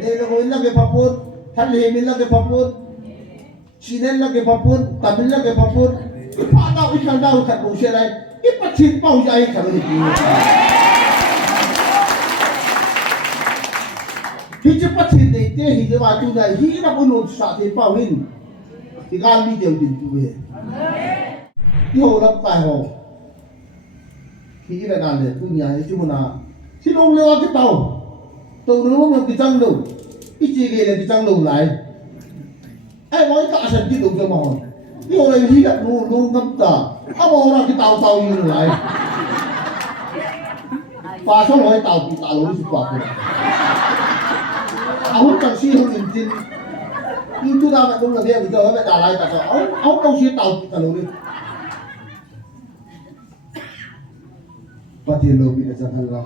Neloin lagi papun, Halhimin lagi papun, Chinen lagi papun, Tamil lagi papun. Ipadaw ikal daw kat usia lain. Ipatsin pa usia ay kalau itu. Hijapatsin deh teh hijau tu dah hijau pun usah teh pawin. Ikan ni dia din tu ye. Yo lap kai ho. Hijau dah le punya itu mana. Silong lewat kita tahu. Tahu dulu mana kita tahu. Ichi gaya kita tahu lai. Mau tak asal kita tu mau. Yo lai hijau lu ngam ta. Apa orang kita tahu ini lai. Pasal orang tahu kita tahu itu apa. Ông chẳng suy không nhìn tin nhưng chúng ta cũng là việc giờ phải trả lại tại sao ông đâu suy tàu cả luôn đi Pati lo bị đặt hàng lo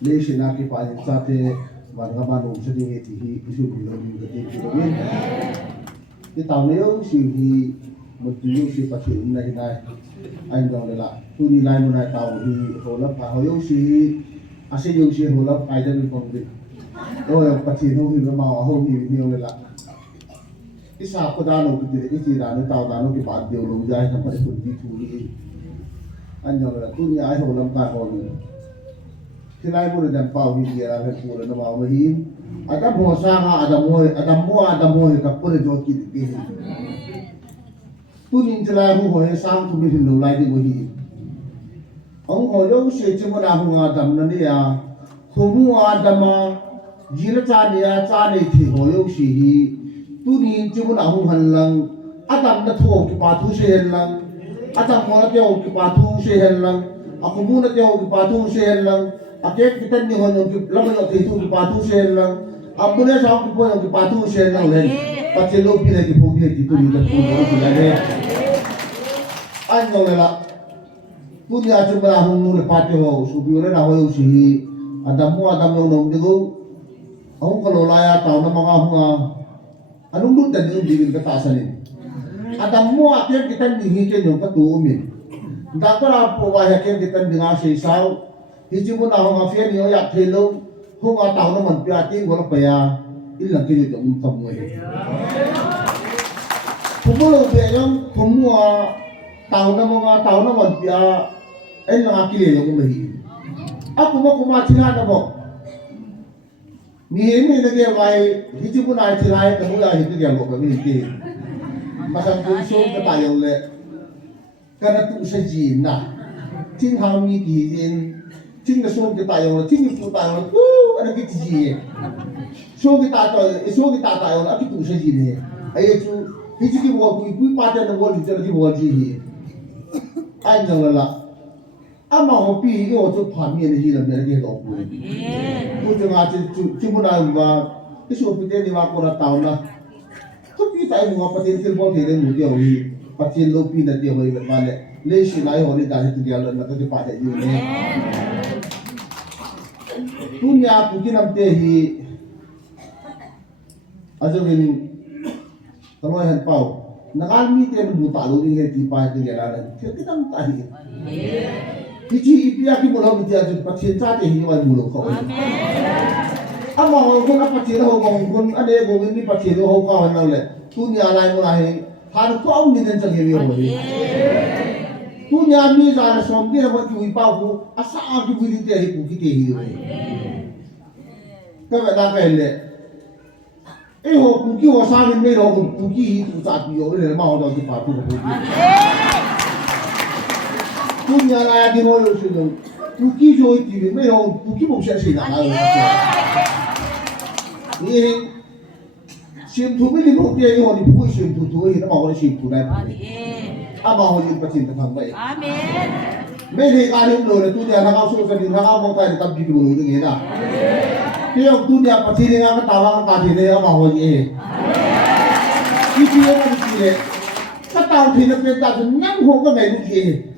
lấy xin là cái phải sao thế và các bạn cũng sẽ đi thì isu bị lo bị cái gì đó biết cái tàu nếu sự thì một điều sự phát triển này anh nói là tôi đi lại một này tàu thì hồ lấp và hồ yếu sự sẽ yếu sự hồ lấp ai đang bị phong bị rồi phát triển không thì nó màu không thì nhiềuเลยล่ะcái sao có đa nô cái gì đa nô tàu đa nô cái bản điều lâu dài không phải phần đi thu đi anh nói là tôi nhảy hồ lâm cài hồ nữa thì lại muốn đem bao nhiêu tiền là phải phụ nó màu mà hiếm ada mua sang ada mua cái bữa rồi cái tôi nhìn thấy là hồ hồi sang tôi biết lâu lại đi mua hiếm ông hồi đó sẽ chỉ muốn làm hồ adam nên đi à hồ mua adam mà Jila chani thi hồi yêu sĩ tu nhìn chỉ muốn ông hành lang Adam đã thua cái bà thu xe hành lang Adam muốn tiêu cái bà thu xe hành lang aku muốn tiêu cái bà thu xe hành lang akeh kita ni hono cái lama yo cái thu cái bà thu xe hành lang aku muốn sao cái point cái bà thu xe hành lang lên pache lo pila cái phong địa cái tu ni cái tu nó cái này anh nói là tu ni aja berahung nu pache ho subi ore na ho yêu sĩ Adam yo nom dego ông kalau laya tahu nama kamu anung dulu tadi bikin ketasanin ada mua akhir kita dihikin yang ketumin tak kalau apa akhir kita dengar sisau hiji pun ahong afian yo yak thelo hong tahu nama piatin gua paya ilang kiri tu tamu ini pemulu beyang pemua tahu nama pia ilang kiri yang umeh aku mau kumacilan apa Ni lagi mai hiji pun ai cilai kamu ya itu dia buat kami ini. Macam kurso kita yang le, kerana tu sejin nah, cing kami dijin, cing kesuam kita yang le, cing kita yang le, ada kita jin. So kita yang le, kita tu sejin ni. Ayat tu hiji kita buat kui pada nak buat kita buat jin. Ain jangan lah. Ama hobi itu tu pamit ni jilam ni dia tu. Pujuk aja cuma nak buat isu pujian ni aku nak tahu lah. Tapi saya mau apa sih bol dia muda ni, pasien lopi nanti orang ini mana, lesi lain orang dah itu dia lalu nak pada ini. Punya pujian nanti hi, aja ini kalau yang pau, nak almi dia buta lalu ini di pada dia lalu, kita tak tahu. Hiji pihak kita mula dia tu pasien saja ini orang mula kau. Ama orang pun apa pasien orang pun ada orang ini pasien orang kau hendak le. Dunia lain mulai hari kau ni dan jangan dia boleh. Dunia ni jangan sombi apa tu ipau ku asal aku beri dia hidup kita hidup. Kau dah kaya ho kuki ho sahih ni ho kuki itu saat dia orang mau dah dipatu kuki. Dunia lain di mana sudah kuki jauh itu, mereka kuki bukan sih nak. Ni sim tu ni bukan dia yang ni bukan sim tu tu, ini mahu sim tu dah. Apa mahu jadi pacin tentang baik. Amin. Mereka kalau dulu tu dia nak ausur sedih, nak mau tadi tapi dulu itu ni dah. Dia tu dia pacin dengan ketawa kata dia apa mahu ni. Itu yang ada ni. Ketawa dia kita tu nyam hong ke mai tu.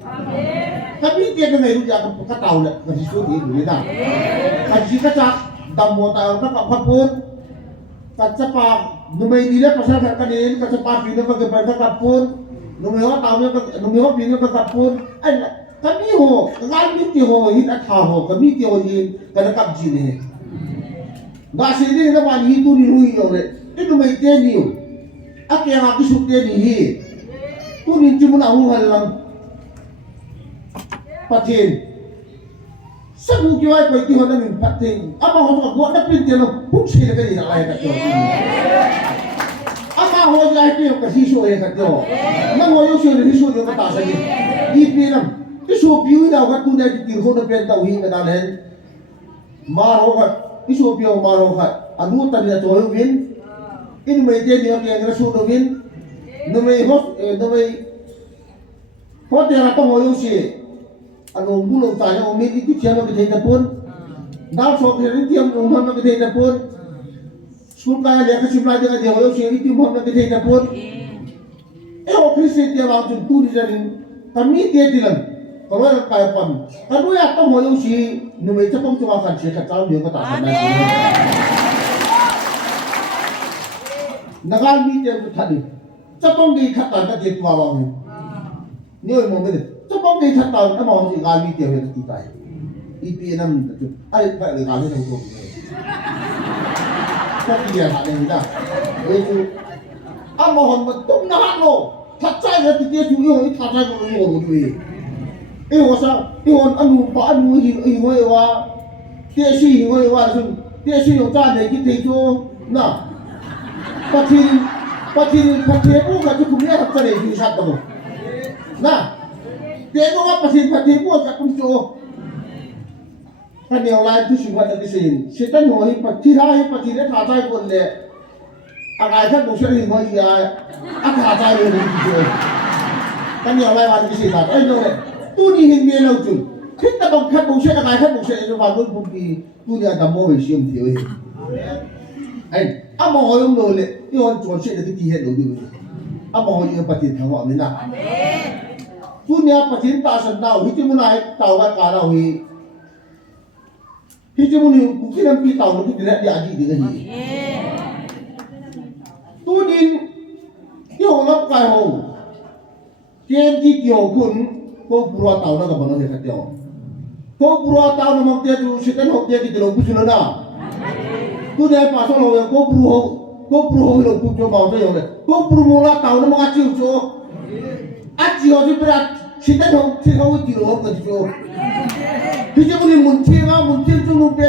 Tapi dia kan itu dia tak tahu lah kasi sudah itu dah. Kasi kacak damo tahu tak apa pun kacak pak numai dia pasal kanin kacak pak ini bagaimana kapun numai orang tahu numai orang ini kapun. Kami ho ngal miti ho hit at ho kami ti ho ni kada kapji ni. gasi ni na man hitu ni hui yo le itu mai te ni yo ake yang aku suk te ni hi tu ni cuma nak hu halang patin sabu kiwai ko ti hona min patin ama ho ko na pin te no hu si le ka ni na ai ka yo ama ho ja ti ka si so e ka yo na ho yo si ni so yo ka ta sa ni di pi lam ti so piu da ka tu na ti ho na pen ta wi ka da len ma ho ka isu piu ma ho ka anu ta ni to yo win in mai te ni ke ngra su no win no mai ho te ra to ho yo si anu bu lo ta yo mi ti ti no ke te ta pun dal so ke ri ti am no ma ke te ta pun school ka le ka sim la de ho yo si ti mo ma ke te ta pun e o krisi ti ba tu tu ri jarin kami ti ti lan kalau yang kaya pam anu ya to ho yo si no mai cha pom chu ka chi ka chao ni ka ta sa na nagal mi te ta ni cha pom ge kha ta ka ti kwa wa ni ni oi mo me cha pom ge kha ta na mo si gal mi te we ti tai ipi nam tu ai pa le ga le to ko ti ya ha ni da e tu a mo hon mo tum na ha no tha chai le ti te chu yo i tha chai ko yo mo tu e ho sa e hon anu pa anu hi i ho e wa te si hi ho e wa su te si yo ta ne ki te chu na patin u ka chu ku ya ta le ju sa to na te no wa patin u ka ku chu kan yo lai tu si wa ta ki sin sitan ho hi patin le tha chai ko le a ga tha bu se hi ho ya a tha chai le ni chu kan yo lai wa ki sin ba ai no le tu ni hin me lo chu khit ta bang khat bu se a ga khat bu se no wa lu bu ki tu ni a da mo hi sim ti oi ai a mo ho yong lo le yo chuan se de ti he lo du a mo ho yo patin thang wa ni na tu ni a patin ta san dau hi chu na ai tau ga ka la hui hi chu ni ku ki nam pi tau lo ki de ya ji de hi tu ni yo lo ka ho ken ti kyo kun ko pura tau na ka ba no he ka tyo ko pura tau na mo te tu se ten ho te ki de lo ku su na tu ne pa so lo ko pru ho lo ku cho ba so yo le ko pru mo la tau na mo ka chiu cho a chi ho ji pra si ten ho ti ho ti lo ka ti cho ti je mun mun chi chu lu pe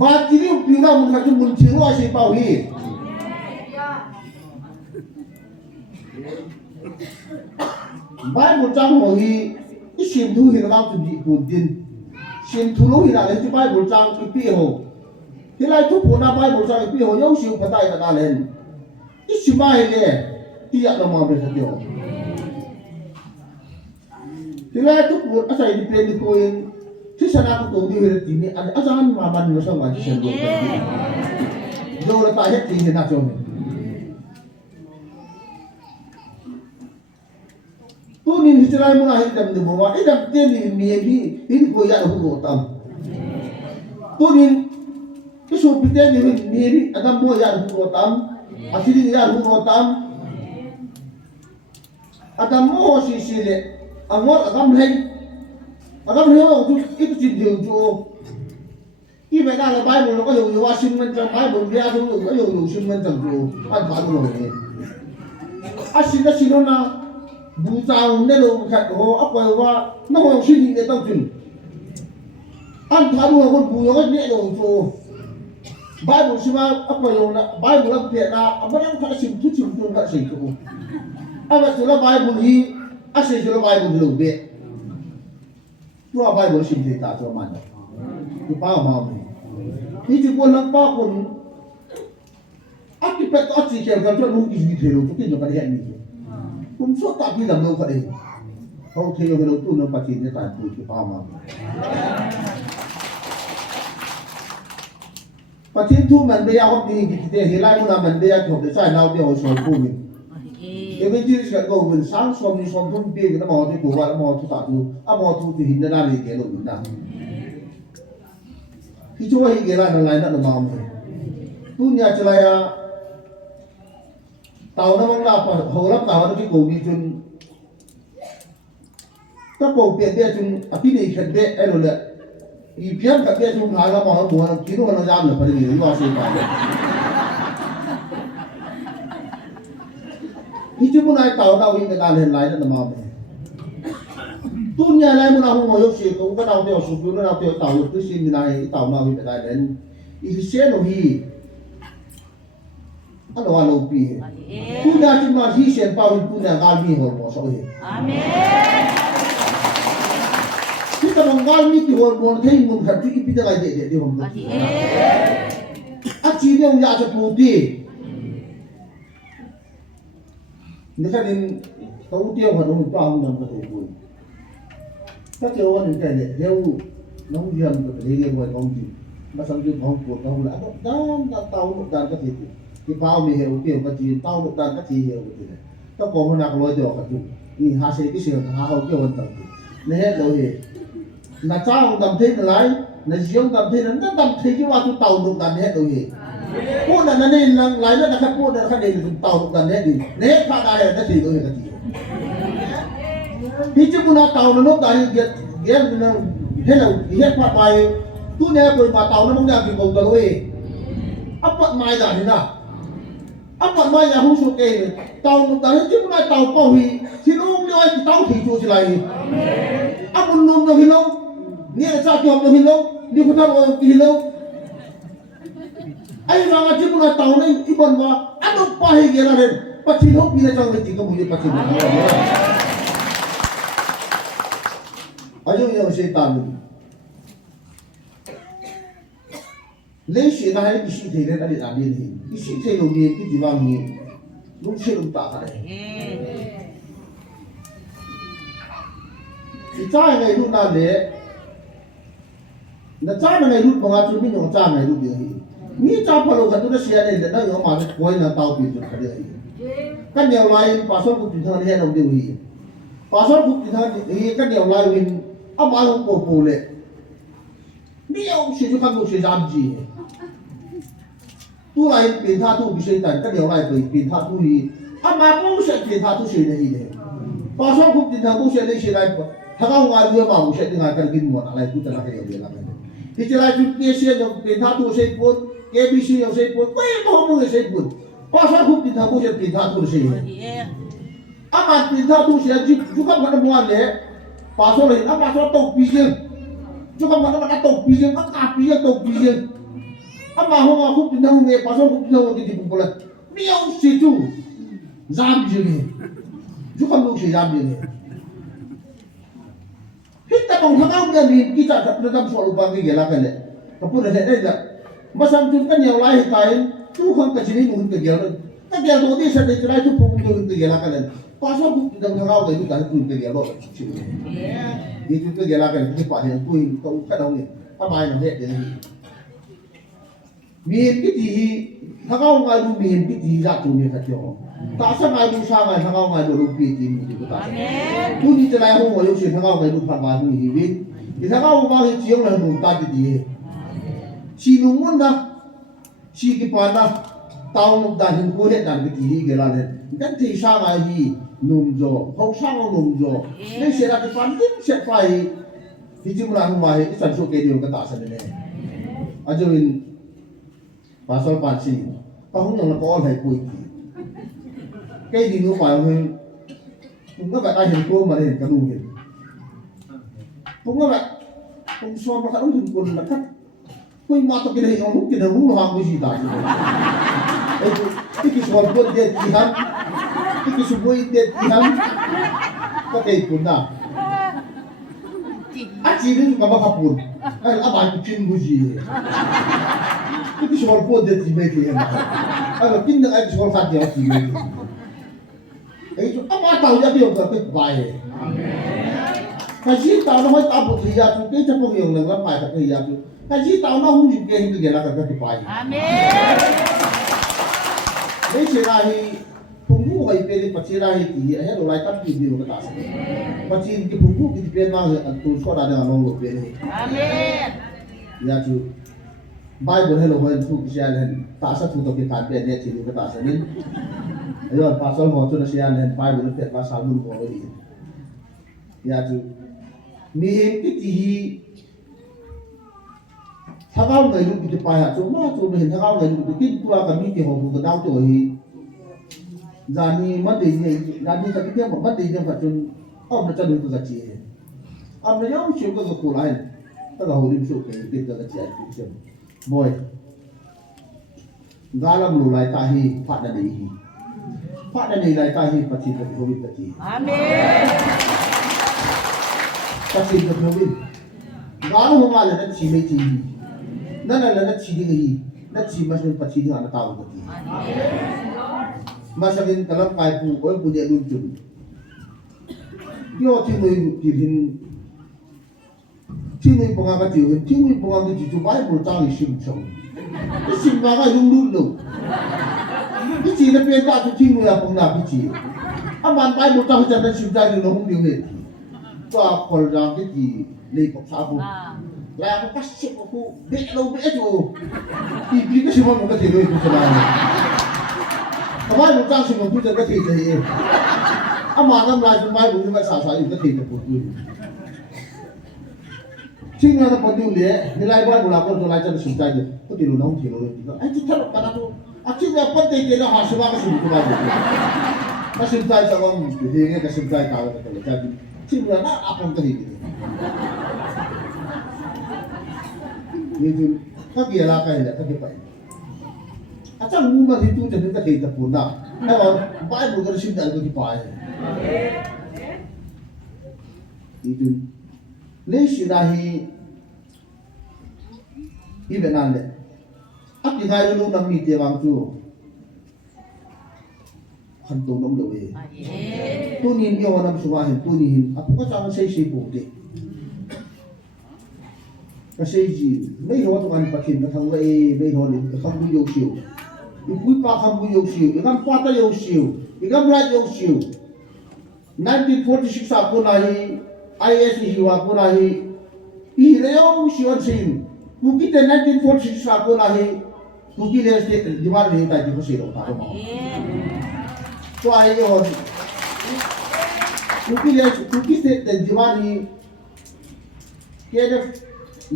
ba ti ni pi na mun ka chu mun chi lo si pa hi Bible trang ho hi i sim thu hi na tu di pu din sim thu lo hi na le ti Bible trang i pi ho thì lại thuốc của na Bible trang i pi ho yo siu pa tai ka da len i si mai le ti ya na ma be sa tyo thì lại thuốc của a sai di pen di ko in ti sa na ko to di he ti ni a jan ma man no sa ma ti sen do ka do la ta he ti ni na cho tu ni Israel mo na hidam de mo wa idam te ni mi bi in ko ya hu ro tam tu ni isu pite ni mi bi adam mo ya hu ro tam asiri ya hu ro tam adam mo si le angor agam le tu itu cin dio jo i be na la Bible lo ko yo wa sin man jang Bible bia tu yo sin man jang jo an ba lo ni asin na sinona bu tao ne lo khat ho apoi wa no ho si ni ne tao chun an tha lu ho bu yo ne lo cho Bible si ma apoi lo na Bible la pe na amang kha sim tu chim tu kha sei ko aba su la Bible hi a sei su la Bible lo be tu a Bible sim te ta cho man tu pa ma ni ti ko la pa ko aki pe to chi ke ga to lu ki ni the lo tu ki no ka ya ni cũng suốt tại khi làm đâu vậy không thì cái đầu tư nó phát triển cái tài từ cái bao mà phát triển thu mình bây giờ học thì cái hiện nay là mình bây giờ học để sai nào để học sớm của mình cái bên dưới sẽ có mình sáng sớm đi sớm thông tin cái mò thì của bạn mò thu tạ thu à mò thu thì hình ra thì cái đồ mình làm khi chúng ta cái này là mò mình tu nhà chơi là tàu nó mang ra hồ lấp tàu nó cái cổ đi chun các cổ biển địa chun à cái này khẩn địa ai rồi ipian ka ke chung tha ga ma bo na kinu na jam le pari ni wa se pa ichi mu nai tao na wi ka len lai na ma me tu nya lai mu na hu mo yo se ko ka tao te su bu na te tao yo tu sin ni nai tao na wi ka len i se no hi ano alo pi tu na ti ma hi se pa wi tu na ga mi ho mo so he amen kita menggal ni ti hor bon thei mun khat ti pi da ga de de hom a chi ne ya cha pu ti ni ka din tau ti ho no pa hu nam ka tu bu ka te wa ni ka le de u nong yam ka le ge wa kong ji ma sam ju kong pu ka hu la dan da tau no dan ka ti ki pa mi he u ti ka ji tau no dan ka ti he u ti ka ko mo na ko lo de ka tu ni ha se ki se ha ho ke wan ta ne he lo he na cháu đầm thế này na giếng đầm thế nó đầm thế chứว่าtu tàu đục đầm hết rồiพูดนั่นนี่หลายเรื่องนะครับพูดนั่นแค่เดินเตาđục đầm hếtดิเนี่ยพาได้นั่นสิเลยกันที่จะพูดนะเตานั่นนกได้เกี่ยเกี่ยนั่นเห็นเราเห็นพาไปตู้เนี่ยเปิดมาเตานั่นมันอยากกินกบตะลุยอัปปะไม้ได้นะอัปปะไม้อยากหุ่นสุกเองเตาđục đầmที่จะพูดนะเตาเป่าหีที่น้องเลี้ยงที่เตาถี่ชัวร์สิไรอัปปะนุ่มเราที่น้องนี่จะจอมเราหินลงนี่คุณท่านเราหินลงไอ้เราอาชีพเราเต่าเนี่ยอีบันว่าอันนั้นป้าให้เกี่ยอะไรปัจจุบันปีนั้นจังเลยจริงก็มุ่งปัจจุบันอายุยังเสียตามเลยเลี้ยงเสียได้ที่สิ่งที่เรื่องอะไรต่างๆนี่ที่สิ่งที่เรามีที่ที่ว่ามีลูกเชื่อลูกตาอะไรที่ใจไงลูกนั่นเลยna cha na ngai lut banga chu min yong cha ngai lut de hi mi cha phalo ka tu na sia ne na yo ma ko na tau pi chu ka de hi kan neu lai pa so ku tin thang ne no de hi pa so ku tin thang hi kan neu lai win a ma lo po po le mi yo shi chu kan lu shi jam ji tu lai pin tha tu bi shi tan kan neu lai pin tha tu hi a ma po shi pin tha tu shi ne hi de pa so ku tin thang ku shi ne shi lai ta ga wa du ma mu shi tin ga kan kin mo na lai tu ta na ka yo de laที่จะไล่จุดเกษียณอย่างเป็นท่าตัวเสกปุ่นเกบีซีอย่างเสกปุ่นไม่พอมึงเสกปุ่นพอสาวคุกติดท่าผู้เสียเป็นท่าตัวเสกอามาเป็นท่าตัวเสียจิจุกันมันม้วนเลยพอสาวเลยอามาสาวตกปีเสียจุกันมันตกปีเสียอาขาปีเสียตกปีเสียอามาหัวคุกติดท่าหัวพอสาวคุกติดท่าหัวที่ปุ่นปุ่นเลยไม่เอาเสียจูจามเสียเลยจุกันลูกเสียจามเสียเลยkita menghangat dia kita dalam soal bagi gila kali. Kapur ada ada. Masam tu kan yang lain kain tu kan kecil mungkin kegiatan. Kegiatan tu dia sedang cerai tu pun mungkin kegiatan kali. Pasal tu dalam hangat itu kan tu kegiatan loh. Itu kegiatan kali kita pakai tu itu kadang ni. Apa yang ada dia ni. Mien kita hangat ngai tu mien kita jatuh ni kacau. Tak sangat ngai tu sangat hangat ngai tu rupi tim itu tak. Tu ni cerai hong我有时hangat ngai tu pakai tu hiwin. Kita hangat ngai tu cium lah tu tadi dia. Si numun dah, si kipan dah. Tahu nuk dah hingga he dah begini gelar he. Kan tisha ngai numjo, kau sang numjo. Ni serat kipan ni sepai. Hiji mula rumah he, isan suke dia kata asal ni. Ajuin pasal panci. Tahun yang nak all hai kui. Cái gì nó phải hơn cũng có bạn ai hình cô mà hình cả đủ hình cũng có bạn không so mà các hình quần là cắt quay mà tôi cái này nó lúc cái đầu lúc hoàng cái gì đó cái số quần đẹp gì hắn cái số quần đẹp gì hắn có thể quần nào anh chỉ biết cái mà học quần cái là bạn chuyên cái gì cái số quần đẹp gì vậy thì anh là tin được anh số quần đẹp gì vậy itu apa tahu jadi orang terbaik. Kaji tahu nak kita buat hiat tu, kita pun yang nak lepas tak hiat tu. Kaji tahu nak hujung ke itu dia nak terbaik. Amin. Ini serahi punggu hai pilih pacirahi dia, ya dolai tak pilih orang tak. Pacir ke punggu kita pilih mana tu suara dengan orang pilih. Amin. Ya tu. Bible hello when tu kesian tak satu tu kita pilih dia cium kita asal ayo pasal mau tu nasihan dan pai boleh tiap pasal dulu boleh ni. Ya tu, mihim kiti ถ้าเขาเงินลูกจะไปหาตัวมาตัวเห็นถ้าเขาเงินลูกจะกินตัวกับมีกี่หัวกับดาวตัวฮีจานี่มันดีเนี่ยจานี่จะกินเนี่ยมันดีเนี่ยปัจจุบันเอามันจะดูตัวจีเองเอามันยังชิวก็จะคูลายถ้าเราหุ่นชิวก็กินตัวจีเองบ่อยกาลมลูไลตาฮีฟาดนี่ฮีฟาดนี่ไลตาฮีปัจจิตกับโควิดปัจจิอาเมนปัจจิตกับโควิดกาลมมาเลยนั่นชีไม่จีนั่นแหละนั่นชีดีฮีนั่นชีมาเป็นปัจจิตที่อันตรายปัจจิมาสักนิดกำลังไปปูโอ้ยปูเดียรุ่นจุนที่ว่าที่มือที่หินที่มือปงกระจิ๋วที่มือปงกระจิ๋วไปปูจ้างอีสิบชงอีสิบมาก็ยุ่งรุ่นลูกอีจีนั่นเป็นการที่มือปงนาพิจิอามันไปปูจ้างจะเป็นสิบใจหนึ่งน้องดิวเห็นก็คนรักที่จีเลยกับสาวปูแล้วก็พัชชิบกูเบะเราเบะจูอีพีก็ชิมันมันก็ถือเลยกูจะได้ทำไมปูจ้างชิมันกูจะก็ถือใจเองอามาทำลายทำไมปูจะมาสาวสาวอยู่ก็ถือแต่ปูดูที่งานตะปนดูเลยนี่ไล่บ้านบุหรี่คนตัวไล่จะสนใจเลยก็ตีลูน้องตีลูเลยที่ก็ไอ้ที่ทะเลาะกันนะอาชีพเนี่ยปนตีกันแล้วหาสมาก็สนุกมากเลยก็สนใจจะว่ามีเรื่องก็สนใจตาวกันเลยjadiที่งานน่าอับปนกันเลยนี่คือถ้าเกี่ยวกับอะไรถ้าเกี่ยวกับอาจารย์งูมาที่ตู้จะนึกก็ตีตะปูน่ะไอ้ว่าบ้านบุกกระชิบได้ก็ที่ป่ายนี่คือเลสินาฮีอีเวนนั่นเลยอักที่ไงเราต้องมีเตียงจูขันตุนน้ำเลยตัวนี้มีวันน้ำสวาหินตัวนี้หินอ่ะพวกเขาจะมาใช้ชีพเด็กก็ใช้จีไม่รู้ว่าตัวนั้นปัจจุบันทั้งเลยไม่รู้เลยคำพูดโยชิวอีกคุยปากคำพูดโยชิวอีกคำพูดโยชิวอีกคำไรโยชิว1946 aku nahi IS hiwa aku nahi ihileo shiwan sim kuki te 1946 aku nahi kuki le state dimar ni ta di kusiro ta ko so ai on kuki state de dimar ni KDF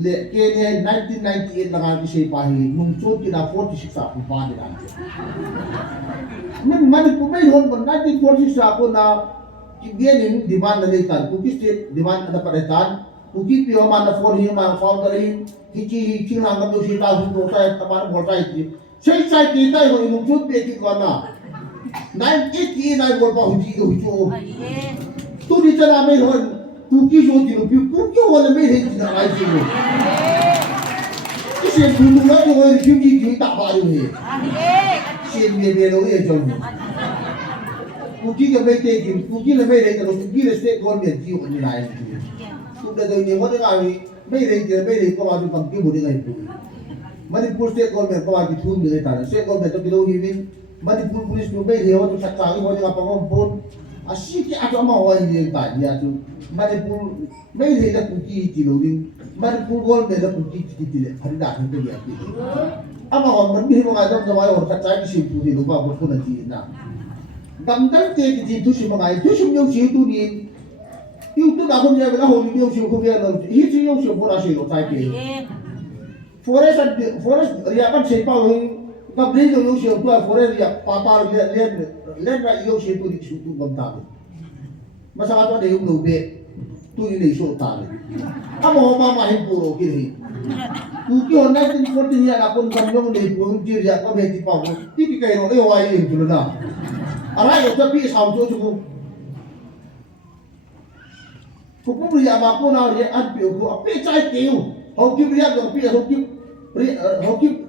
le KDF 1998 laga ki sei pahi nung chot ki na 46 aku pa de ran men mani ku mai hon 1946 aku na Gideon demand na litan, kukis demand na palitan, kukis piyo man na phone hiyo man founder hichi lang kami usi tawag ko tayo tamang bolta iti. Say kita yung inumsud peki ko na. 989 bolta huji hujo. Tu di sana may hon kukis yung tinupi kukis wala may hindi na ay sino. Kasi bulungan yung refugee yung takba yung he. Siya biyelo yung jong. Kuki cái mấy tiền kuki là mấy đấy rồi kuki là sẽ con biển chịu như này cũng đã rồi nhiều hơn cái mấy đấy có bao nhiêu bằng kia một cái này Manipur sẽ con biển có bao nhiêu thun như thế này sẽ con biển trong cái đâu như vậy Manipur police nó mấy đấy họ chặt chặt cái bao nhiêu bằng ông phun à xí cái áo mà họ như thế này ya chú Manipur mấy đấy là kuki chỉ đâu đi Manipur con biển là kuki chỉ là phải đạt được cái gì à mà họ mình biết mà trong cái họ chặt chặt cái gì thì nó vào một phun là gì nào Damdam te ki tu si mga itu si yung si tu ni yung tu na kung niya bila huli yung si ko biya no hiti yung si pura si no tai ke forest riya kan se pa yung kabli yung si tu forest riya patar len ra yung si tu di su tu gam ta masaka to de yung lobe tu ni le so ta le amo ma ma hin puro ki hi ku ki on na tin for tin ya na kun kam yung le pu ji riya ka be ti pa ko ti kai no e wa yi tu na Arai itu pi sao tu tu. Kupu beriak apa nak riak an pi ku api cai keu. Hoki beriak tu pi hoki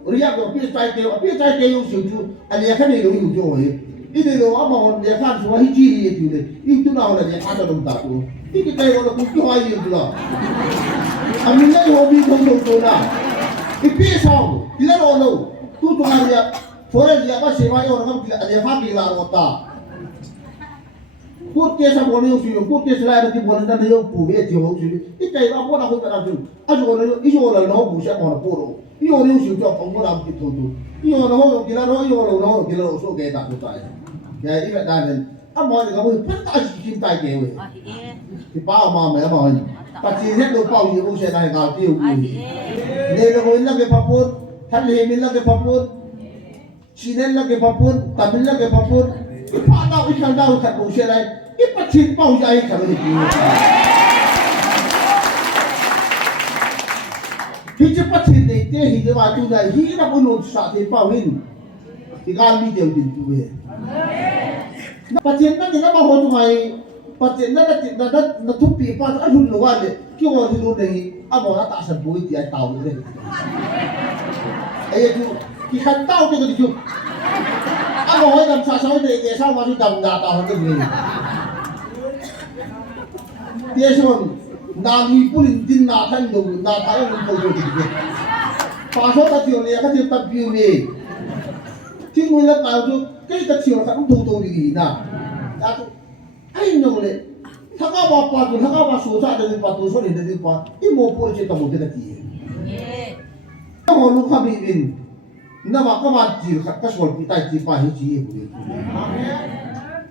beriak tu pi cai keu api cai keu siu tu. Alia kan ni lu yu jo ye. Ini lu apa on dia kan semua hiji ye tu le. Itu na on dia ada dum ta tu. Ti kita yo ku ki hai ye tu la. Amin lai hobi thong tu na. Ipi sao. Bila lo tu tu ngaria Forest dia apa sewa orang kan tidak ada hak di luar kota. Putih sama orang yang suyu, putih selain itu boleh dan yang punya jauh suyu. Kita itu apa nak kita nak tu? Aja orang itu orang nak buat orang poro. Ini orang yang suyu apa orang nak kita tu? Ini orang gila orang gila so gaya tak betul. Ya ini betul. Apa ni kamu pentas cinta kewe? Di bawah mama apa ni? Pasti ni tu bawah ibu saya dah ngal tiu. Nên là ngồi là cái pháp phun, thân hệ mình là cái pháp phun, Chinen là cái pháp phun, Tamil là cái pháp phun. Cái phá đạo cái khăn đạo khăn bầu xe này, cái bắt chín bao dài khăn bầu xe. Khi chấp bắt chín này, thế thì cái bà tu này, khi nó có nôn sạ thì bao hin, thì gan đi đều tin tu về. Bắt chín nó thì nó bao hồi tu này, bắt chín nó thúc bị bắt anh hun lúa này, kêu họ thì luôn này, anh bảo nó tạ sản bùi thì anh tàu này. Ấy chú, cái khăn tàu thì cái chú, anh bảo hỏi làm sao để sao mà chú đầm đà tàu cái gì? Thế xong, nàng đi pulin tin na thanh đồ, na thái ông đồ đồ gì? Phá số ta chiều này, cái chiều tập chiều này, khi người ta bảo chú, cái ta chiều là cũng đồ gì nè, anh nói này, thằng các bà bà chú, thằng các bà số sa để bà tu số để bà, cái mồ bôi chỉ tao một cái gì? Cái họ lúc khám bệnh, nó mà các bạn chỉ cái số bị tai chỉ phải chỉ vậy.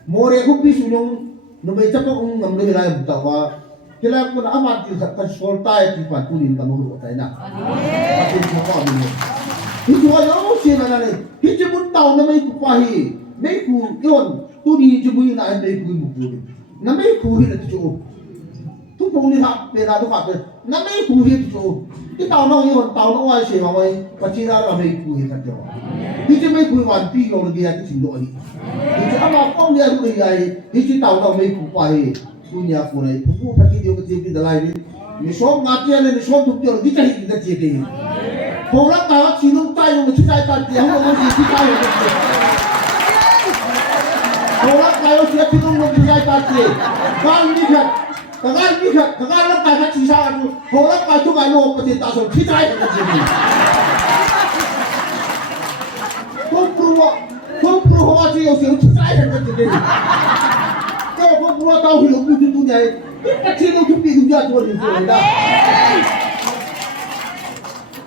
Mồ re không biết số nó bây giờ cũng ngầm lấy lại một tàu Kila ko na amat yung sa konsulta at ipatuloy ka mo tayo na. Patuloy mo kami mo. Hindi ko alam siya na nalay. Hindi mo tao na may kupahi. May ku, yun. Tuni mo yun na may ku mo puli. Na may kuhi na ito. Tupong ni hap, pera do hap. Na may kuhi ito. Itaw na yun, tao na uway siya mamay. Pachira na may kuhi ka ito. Hindi may kuhi wan piyo na diya ito sindoy. Hindi ama kong niya doon ay, hindi tao na may kupahi. Dunia ko na ipupo pati yung katibi dalay ni som ngati ale ni som tukyo di tahi kita jete hola ta chinung tayo mo chai ta ti ho mo di tayo hola tayo siya chinung mo di chai ta ti kan ni khat la ta ka chi sa anu hola pa tu ga lo pati ta so chi tai ka jete kom pro ho ti yo si chi tai ka jete Kau pun buat tahu hidup itu dunia ini. Kecil itu hidup dia tuan itu dah.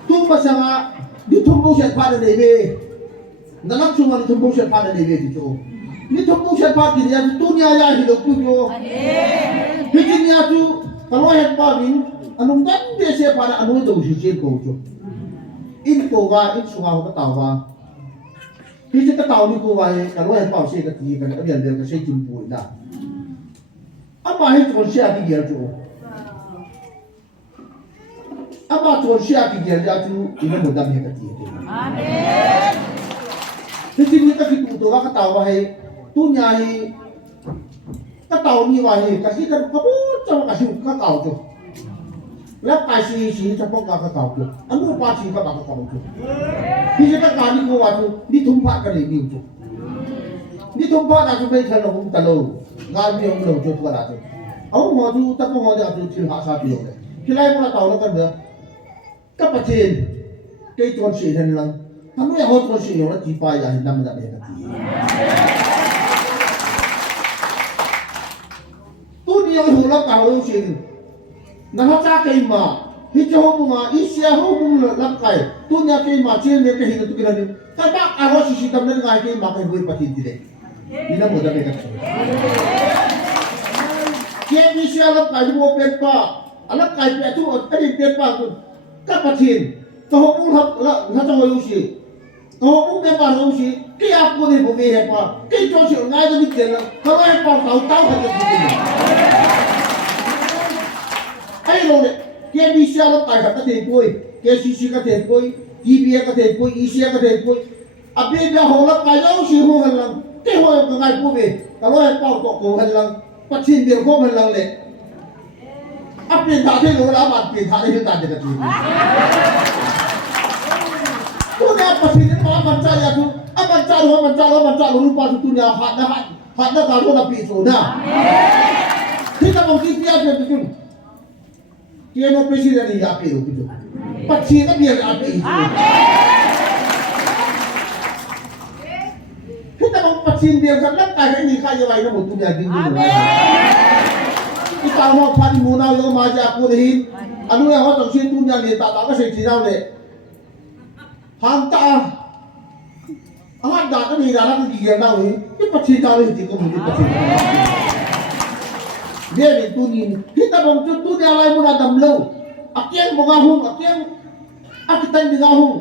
Tu pasang di tumbuk set pada debe. Nanak cuma di tumbuk set pada debe itu. Di tumbuk set pada dia dunia ya hidup itu. Hidupnya tu kalau yang paling anu kan dia set pada anu itu sih kau tu. Ini kau ini sungai kau tahu apa? Hidup kau tahu ni kau kalau yang paling sih kau tiga kalau yang dia kau sih jumpa dah. Apa itu konsep dia tu? Apa konsep dia tu? Ini mudah dia kata dia. Amin. Jadi kita kita tu orang kata wahai tu nyai kata ni wahai kasih kan kamu cakap kasih kata tu. Lepas si cakap kata tu. Anu pasti kata tu. Dia cakap kali kau waktu ditumpak kali ni tu. Ditumpak aku beritahu orang tahu. Ngan yang belum cukup ada tu. Aku mahu tak mahu ada tu cerita satu orang. Kira yang mana tahu nak dia. Kapatin, kau tuan sih hendak. Kamu yang hot tuan sih orang tipai yang hendak menjadi hati. Tu dia yang hulak kau sih. Nah cakap kema. Hijau bunga, isya bunga lakai. Tu dia kema cil dia kehidupan tu kira ni. Tapi aku sih tak mendengar kema kau boleh pati tidak. Ini mudah mereka. Kian misi alat kayu mau pepa, alat kayu itu tadi pepa tu, kapatin. Kau pun hak tahu usi, kau pun pepa usi, kia aku ni bumi pepa, kia cuci ngai tu bikin, kalau pepa tahu hati tu. Ayo ni, kian misi alat kayu kata tempoi, kian sisi kata tempoi, TV kata tempoi, isi kata tempoi, abis dah holak kayu usi hulan. Cái hồi của ngài phụ về, cả lối bao cọ cổ hành lang, bắt xin điều không hành lang lệ, áp tiền thả thế lối lá bàn tiền thả thế hiện tại được gì? Tu nhà bắt xin đến mà bàn trai ya tu, bàn trai lối lupa tu nhà hạt nó cả lối là bị sổ na. Khi ta mong kia dia tu, kia nó presiden ni apa itu? Bắt xin nó biar apa itu? Kita mau pasin dia kan kaya ni kaya lain na mutu dia dingin. Amen. Kita mau pan muna yo maja aku dehin. Anu yang hot sing dunia ni tak tak sing sinau le. Hanta. Amat dah kan ni dalam dia tahu ni. Ki pasin tahu ni ko mutu pasin. Dia ni tu ni. Kita mau tu dia lain muna damlo. Akian mengahung, akian akitan di ngahung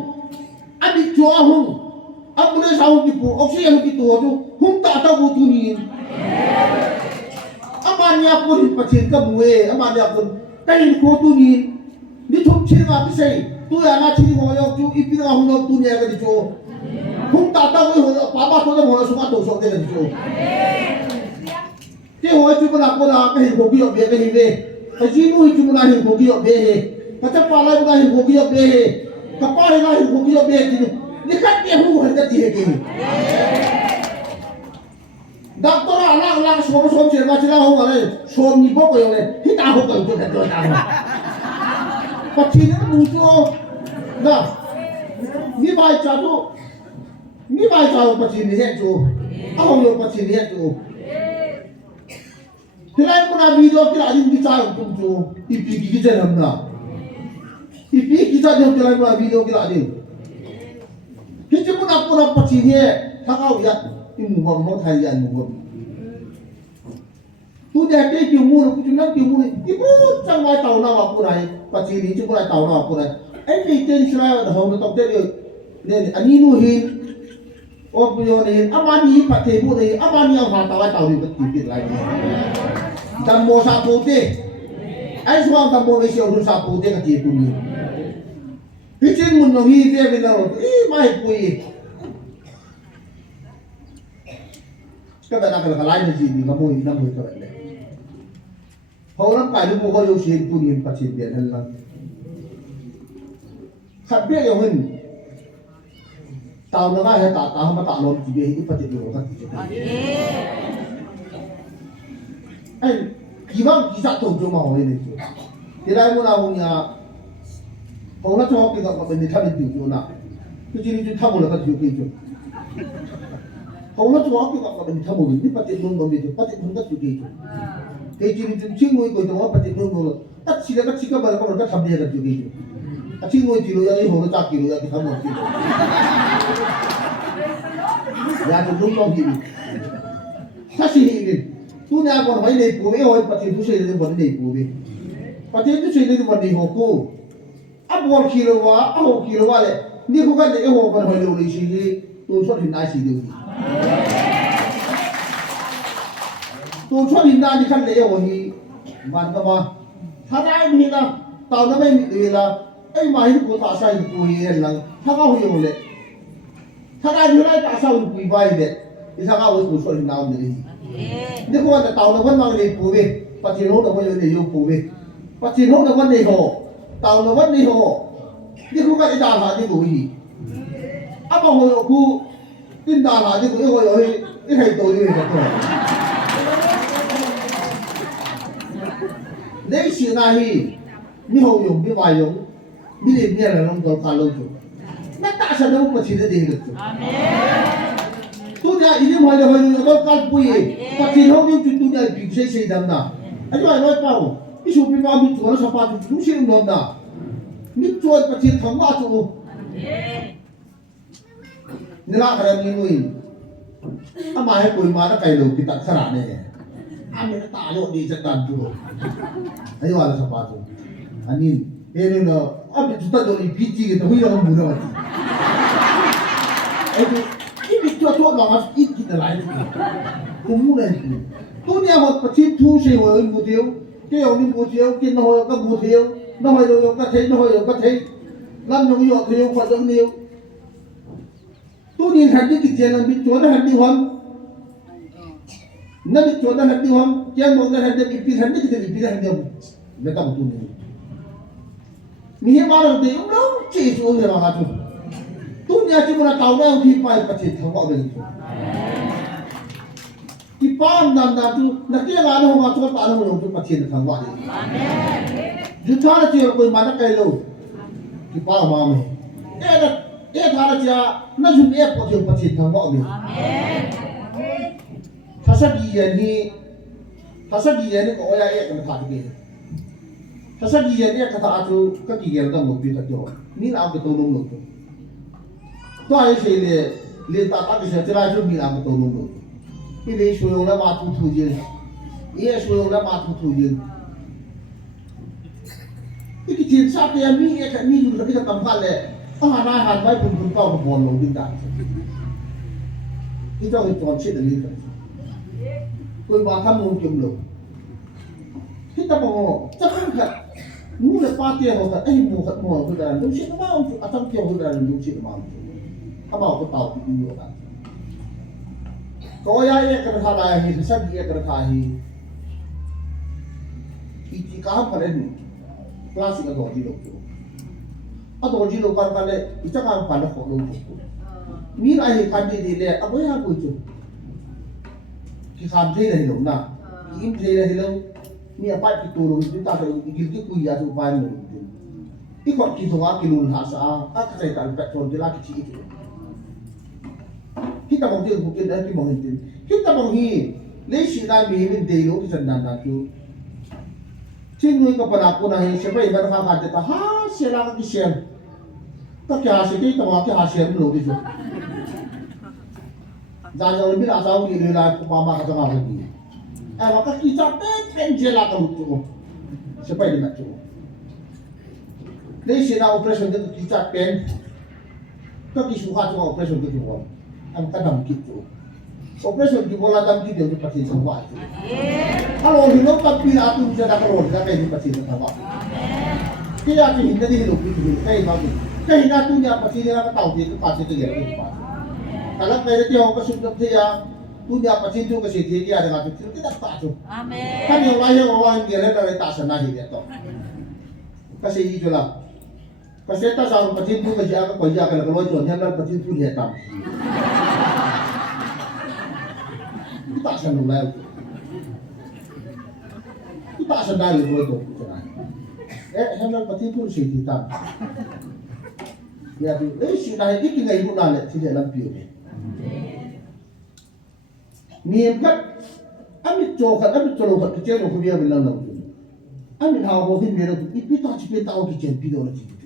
adik cua hung abune sahung kipu oksigen kitu tu hung tak tahu butuhin amanya pun pacin kabue amanya pun kain ko tunin di thum chira kisai tu ya na chiri ngoyo tu ipira hung tu nya ga di chu hung tak tahu ho papa to mo sunga to so de ga di chu cái hồi chúng ta có là cái hình của kia về cái hình về cái gì nuôi chúng ta hình của kia về cái chấp vào lại chúng ta hình của kia về cái pa là hình của kia về thì đi khách đi hú hình cái gì kì doctor lang số chuyện mà chỉ là không phải số nhị bốc rồi này thì ta không cần cho cái tôi ta mà chỉ là mua cho đó như vậy cho mà chỉ là cho không được mà chỉ là cho Kailan mo na video kailan kita yung jo ipigi kita namna ipigi kita yung kailan mo na video kailan din kita mo na pura pachine thakaw yat imungom mo thaiyan mo tu de te ki mu ku chunam ki mu ibu changwai tau na wa purai pachini chu purai tau na wa purai ai ni ten shra da ho to te ne ani nu hin o pu yo ne amani pathe mu ne amani ang ha tawai tau ni ti lai dan mo sa puti ay suwang dan mo may siya sa puti ka tiyo niyo hichin mo nung hiti ay binaro may puyi kaya na kalakalain na siya nga mo ka wala hawang kayo mo ko yung siya punin pa siya biyan lang sabi yung hin tao na nga ay tatahan matalon siya ipatid yung ka tiyo ai 기왕 기사 돈 좀 하고 이래 줘. 대라이고 나오냐. 거기나 저기 가서 맨날 타면 되죠나. 그 지리 좀 타고 올라가 줘 줘. 거기나 저기 가서 맨날 타고 있는데 빠뜨 놓은 건데 좀 빠뜨 놓은 거 줘. 그 지리 좀 친구 있고 좀 빠뜨 놓은 거. 딱 지가 지가 말고 그러니까 담배가 줘 줘. 아 친구 뒤로 야 이거 짝기로 야 담배 줘. 야 좀 놓은 거 기리. 다시 이게 tu nhà còn mấy này của mấy hồi bắt đầu tu xây lên vấn đề của mình bắt đầu tu xây lên vấn đề của cô áp một kilo áp một kilo đấy nếu không cái này hồ còn hồi đầu này thì tôi xuất hiện đại sự được tôi xuất hiện đại thì khăn lễ hồ thì bạn các bạn thà đại mình là tao nó mới bị là ấy mà hình của ta sai của hiền là thà cao hiền lệ thà đại như này ta sao của vai đấy thì thà cao của xuất hiện đại đấy nếu không là tàu nó vẫn mang đi phù về, phát triển hỗ trợ bây giờ để dùng phù về, phát triển hỗ trợ vẫn đi hồ, tàu nó vẫn đi hồ, nếu không cái đàn hạ đi đủ gì, áp vào hồ khu, tin đàn hạ đi đủ hồ rồi, cái thầy tôi đi được rồi, nếu chuyện này như hồ dùng như vài dùng, như thế này là nó còn khá lâu rồi, nó tại sao nó không chỉ để được rồi. tu nhà ini mau ada orang kan puye, pasti hong yang tu nhà bị xây đâm na, anh nói bao, cái số bị bao bị chuột nó sao bao chúng xây đâm na, bị chuột pasti thằng bao chuột, nên là cái này nuôi, à mà hay puye mà nó cày lục thì tận khara này, à mình ta lột đi chân đàn chuột, anh nói là sao bao chuột, anh nhìn, cái này nó, à mình chúng ta lột đi phi cái huy nó không muốn đâu, cho mà ít kita lại cũng này tôi nhà một phát triển thu xây hồi một thiếu cái ông một thiếu cái nó hồi có một thiếu nó hồi rồi có thấy nó hồi rồi có thấy làm nó có thiếu phải giống nhiều tôi nhìn hạt cái tiền là bị chuột nó hạt đi hoang nó bị chuột nó hạt đi hoang cái một cái hạt đi bị hạt đi hạt đi người ta một tu này mình bảo là điều đó chỉ cho người mà thôi tu nhà chỉ muốn tàu nào thì phải phát triển thằng họ mình thì bao năm năm tu nãy kia là nó mà cho bạn nó dùng phát triển thằng họ mình chúng ta là chỉ có mà nó cái lâu thì bao mà mình cái thằng là chỉ nó dùng ép có dùng phát triển thằng họ mình thật sự gì vậy có ai ép nó thằng gì thật sự gì vậy cái thằng chú cái gì vậy nó một việc thật rồi ní nào cái tôi nông được tôi ai xây liền ta cái sự ra cho mình làm một tổ nông được cái đấy số lượng là mà thu gì, cái số lượng là mà thu gì, cái chuyện sao thì mi dùng cái cái tầm phản lệ hàn vai cùng cao của bồn lồng đinh đạn cái cho cái tròn chết ở đây tôi vào thăm môn kiếm được cái ta bảo chắc không thật muốn là ba tiền hoặc là anh mua thật mua cái đàn đúng chuyện nó bao ở trong kiểu cái đàn đúng chuyện mà ta bảo cái tàu bị nhiều đàn có ai cái thằng này thì sao cái thằng này thì chỉ cả phần này classic cái đồ gì đâu à đồ gì đâu cái này ít chắc ăn phần nó khó đâu mi lại thì khăn đi đi à bây giờ bây giờ cái khăn thế này đúng nào im thế này đâu mi apa cái turu chúng ta phải cái cùi ra chụp vai mình cái con kia thong cái luôn hả sao à cái này petrol cái lá cái chi kita mungkin nanti mungkin kita mungkin lesi na mimin delo kita nanda tu cingui kepada aku nahi siapa yang berkata kata ha siapa lagi siapa tak kaya sikit tak mahu kaya siapa belum itu jangan lebih nak tahu kiri lah mama kata apa lagi maka kita penjela kalau tu siapa yang nak tu lesi na operation itu kita pen tak disuka cuma operation itu pun ang kadam kito. Operation di bola dam kito di pati sa buhay. Kalau hinog pagpila ato siya nakaroon na kayo di pati sa tawa. Kaya ato hindi hilog kito kayo natin. Kaya nato niya pati nila katao dito pati ito yan ito pati. Kalang kayo natin ako kasundok siya tunya pati ito kasi tiya na natin ito kita pato. Amen. Kan yung layo awang gila na retasan na hindi ito. Kasi ito lang. Kasi ta sa patin tu kasi ako pwede ako nagkaloy doon, yan lang patin tu lihetam. Kita sa nulayo. Kita sa dali ko ito. Yan lang patin tu siya hitam. Ya tu, sinahin ikingay mo nalit, sila lang piyo. Niyemkat, amit chokat, amit cholokat, kichay no kubiya bilang lang doon. Amit hawahin meron, ipita ako kichay, pido na tigit.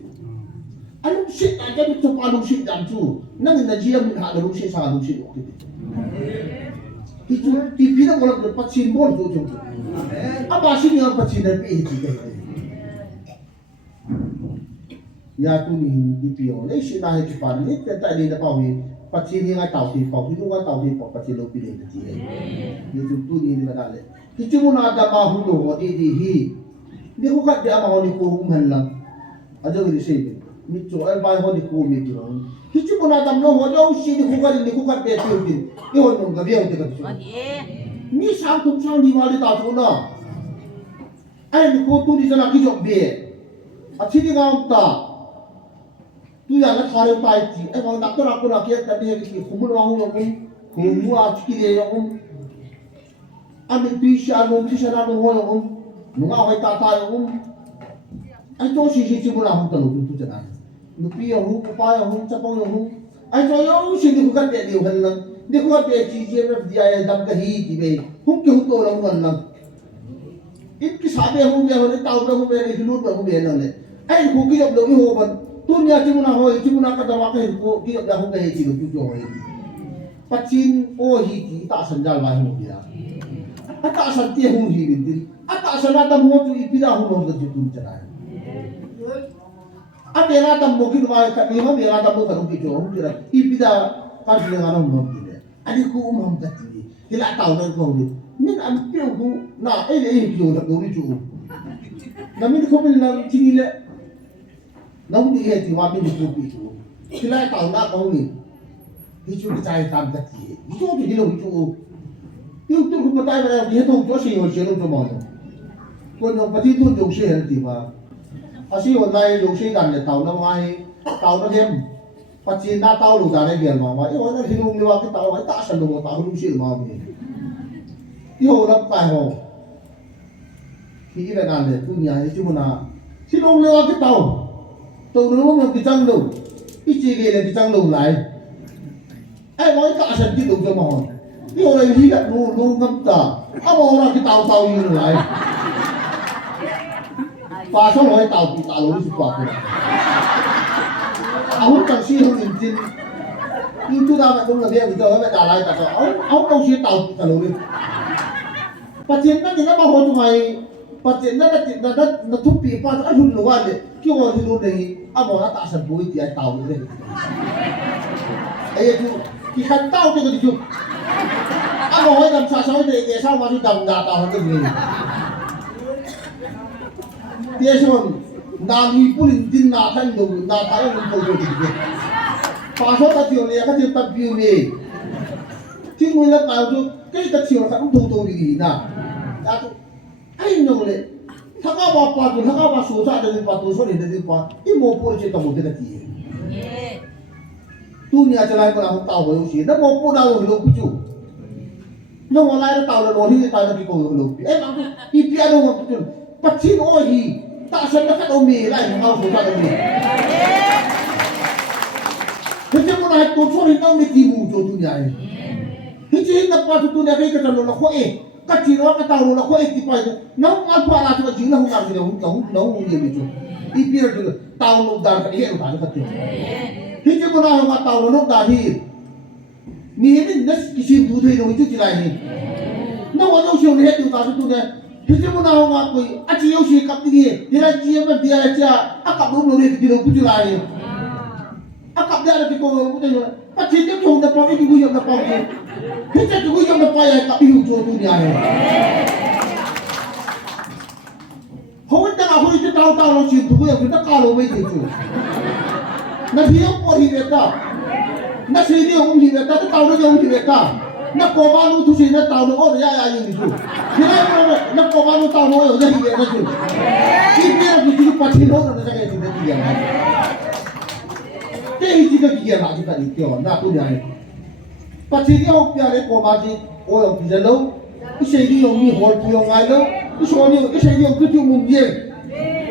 Anong shit aja dito pa anong shit dan tu nang najiya min ha anong shit sa anong shit okey itu TV na wala dapat simbol tu tu apa sih yang pacin na pi ti ya tu ni DPO le shi na he ti pa ni ta ta ni na pa wi pacin ni nga tao ti pa ti nga tao ti pa pacin lo pi le ti itu tu ni na dale ti mo na da ma hu lo di hi ni ko ka dia ma ni ko man lang ajo ni se mi cho al bai ho di ko mi di ron kichu mo na dam lo ho jo shi ni ko ka be ti din ni ho no ga bi ho ti ka ti mi sa tu sa ni wa li ta tu na ai ni ko tu ni sa na ki jo be a chi ni ga ta tu ya na thare pai ti ai ga na to ra ko na ke ta ni ki khu mu wa hu no ko mu a chi ki le yo ko a mi pi sha no ti sha na no ho yo ko no ga ho ta ta yo ko ai to shi mo na hu ta lo tu cha na nupi yang hu, papa yang hu, capang yang hu, ai cho yang si di bukan dia diuhan lang, di ko dia cici dia yang dam kahi di be, hum ke hu to lang wan lang, it kisabe hum dia hone tau hu be ni hilut hu be lang le, ai hu ki job lo mi ho ban, tu nya ci muna ho, ci muna ka dawa ka ko ki job da hu kahi ci lo tu jo ho, pacin o hi ti ta sanjal mai hu dia, ata san ti hu hi bin, ata sanata mo tu ipida hu lo da tu chana. Abela tambo ki ba ka ni ma bela tambo ka ki jo ki ra ipida ka ji nga no mo ki le ani ku um ta ti ki la taw na ko ni min am pyo ku na e le ki jo da ko ni ju na min ko min na ti ni le na mu ni he ti wa min ku pi ju ki la taw na ko ni ki ju chai tam ta ti ni jo ki lo ju yu tu ku ma tai ba ni he to jo shi yo shi lo jo mo ko no pa ti tu jo shi he ti ba asi online lu si dan le tau na mai tau na hem pachi na tau lu da ne bian ma ma yo na hinung liwa ki tau ai ta san lu ta lu si ma mi yo na pa ho ki le na le tu nya ji mu na hinung liwa ki tau tau lu mo ki chang lu i chi ge le ki chang lu lai ai mo ta san ki lu jo ma ho yo le hi ga lu ngam ta a mo ra ki tau tau yu lai và sau đó tàu bị tàu lối sụp vào áo chẳng xí không nhìn tin nhưng chúng ta lại không là đeo thì giờ lại đà lại cả áo đâu xí tàu bị tàu lối và chiến các thì nó bao hôm mày Pati na tupi pa at hun luwan le kyo wa lu nei amo na ta san bui ti ai tau le ai tu ki khan tau ke tu amo hoi dam sa sa de ke sa ma tu dam da ta ho ni tie son na mi pulin din na than do na tha yo ko do ti pa so ta ti le ka ti ta bi me ti mu la pa tu ke ta ti ka tu tu ni na ta tu ai no le thaka ba pa tu thaka ba so sa de pa tu so ni de pa I mo po che ta mo de ti tu nya cha lai ko la ho ta ho si na mo po da ho lo ku chu no mo lai ta lo lo hi ta na ki ko lo ai ma tu I pia do mo tu pa chin o hi ta san na ka do mi lai mo ho so sa do mi thế chứ muốn nói tôi cho nên nó mới tìm mù cho tôi nhảy thế chứ nó qua tôi nhảy cái trò nó khỏe các chị nó cái tàu nó khỏe thì phải nó ăn qua là tôi chỉ là không làm gì đâu nó không nhiều gì chứ đi biết rồi tàu nó đàn cái gì nó phải cái thế chứ muốn nói mà tàu nó đàn thì nhìn đến nó cái gì cũng thấy rồi chứ chỉ là gì nó có đâu siêu hết tôi tôi nhảy thế chứ muốn nói mà tôi anh chị yêu gì cặp đi thì là chị em đi là chị à cặp đúng rồi thì đâu cũng chỉ là gì akap dia ada di kau punya, pasti dia cuma dapat ini guyam dapat ini, kita tu guyam dapat ya tak biru jual tu dia. Kau itu nak kau itu tahu lo sih tu guyam kita kalauไม่ดีtu. Nak dia pun hidup tak, nak sini orang hidup tak, tahu dia orang hidup tak. Nak kau malu tu sih nak tahu orang ya ini tu. Kita nak kau malu tahu orang ya hidup tu. Kita tu pasti orang nak cakap itu dia. cái gì cái gì là chỉ cần điều na tu này, bắt chỉ điều kia đấy có bao nhiêu, ôi ông bây lâu, cái xe đi ông đi hỏi đi ông ai lâu, cái số này cái xe đi ông cứ tiêu mồm gì,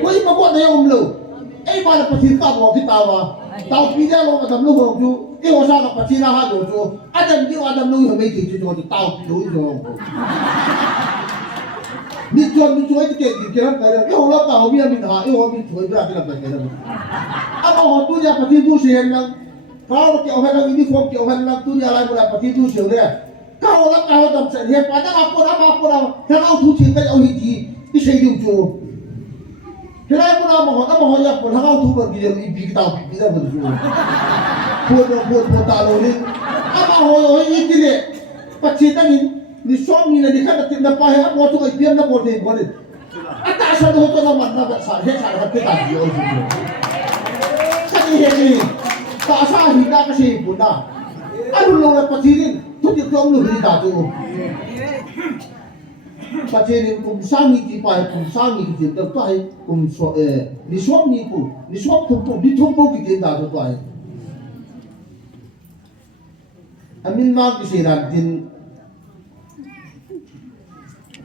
ôi mà bọn này ông lâu, ấy mà là bắt chỉ tao vào cái tao mà, tao bây giờ lo mà tao lâu không chú, cái hồ sa là bắt chỉ là hai đồ chú, anh em lâu không mấy gì chú thì tao lâu rồi, nít chú ấy cái kia lắm cái hồ lắm tao bây giờ mình hả, cái hồ mình chuối ra cái làm cái đó. Apa tu dia pati tu sih yang kalau kau hendak ini form kau hendak tu dia lain pula pati tu sih dia. Kau lah kau dalam dia pada apa kalau tu cinta kau hiji ini saya diuju. Kelai pula mau ya pun kau tu pergi dia ibi kita ibi kita betul. Buat tahu ni apa ini dia pati tadi ni suami ni dia kata tidak payah mau tu ibi nak boleh. Atas ada tu nama nama saya kita dia itu. Ini tak sah hina kasi bunda. Ano lo na patirin? Tuti ko ang luhili dato. Patirin kung sangi ti pa kung sangi ti dato ay kung so ni swap po di tumpo ki dato to ay. Amin mag kisiran din.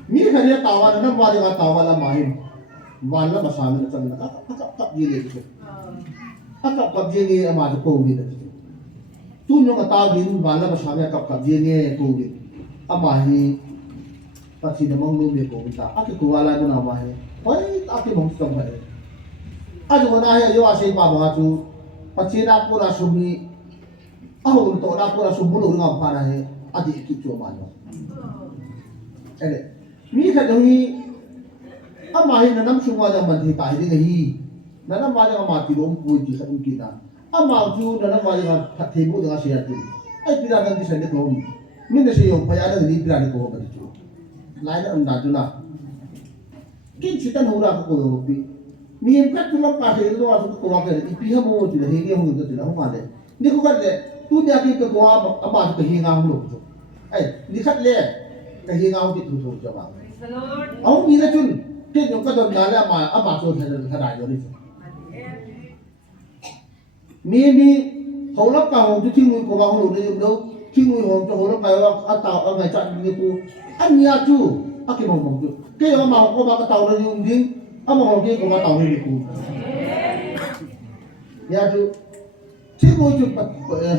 Mi kanya tawa na wali nga tawa la mahin. Wala masama na sa nakakap gilid ko. Akap kabjenge ama to COVID tu nyong atagin bala basame akap kabjenge COVID ama hi pati namang lumbe COVID ta aki kuwala mo na ama hi oi aki mong sam hai ajo na ya yo ase pa mga tu pati na pura sumi aho to na pura sumulo nga para he adi ki chu ma no ele mi ka doi ama hi nanam sungwa da man hi ta hi hi nana maja mati rom pui di sakun kita ama ju nana maja themu dengan siat ini ai pira kan bisa ni rom min se yo paya da ni pira ni ko ba ju lai da anda ju na kin chitan hura ko ko bi mi em ka tu la pa he do asu ko wa ke pi ha mo ju le he ho do ju la ho ma le ni ko ka le tu dia ki ko wa ama ko he nga lo ju ai ni khat le ka he nga ti tu tu ja ba au ni la chun ke yo ka don na la ama so tha dai do ni mi hậu lấp cả hồng cho thiên người của bà hồng được đâu thiên người hồng cho hậu lấp cả anh tàu ở ngày chặn như cô anh nhà chú anh cái mồng chú cái mà hồng của bà cái tàu này dùng đi anh mà hồng kia của bà tàu này cô nhà chú thiên người chú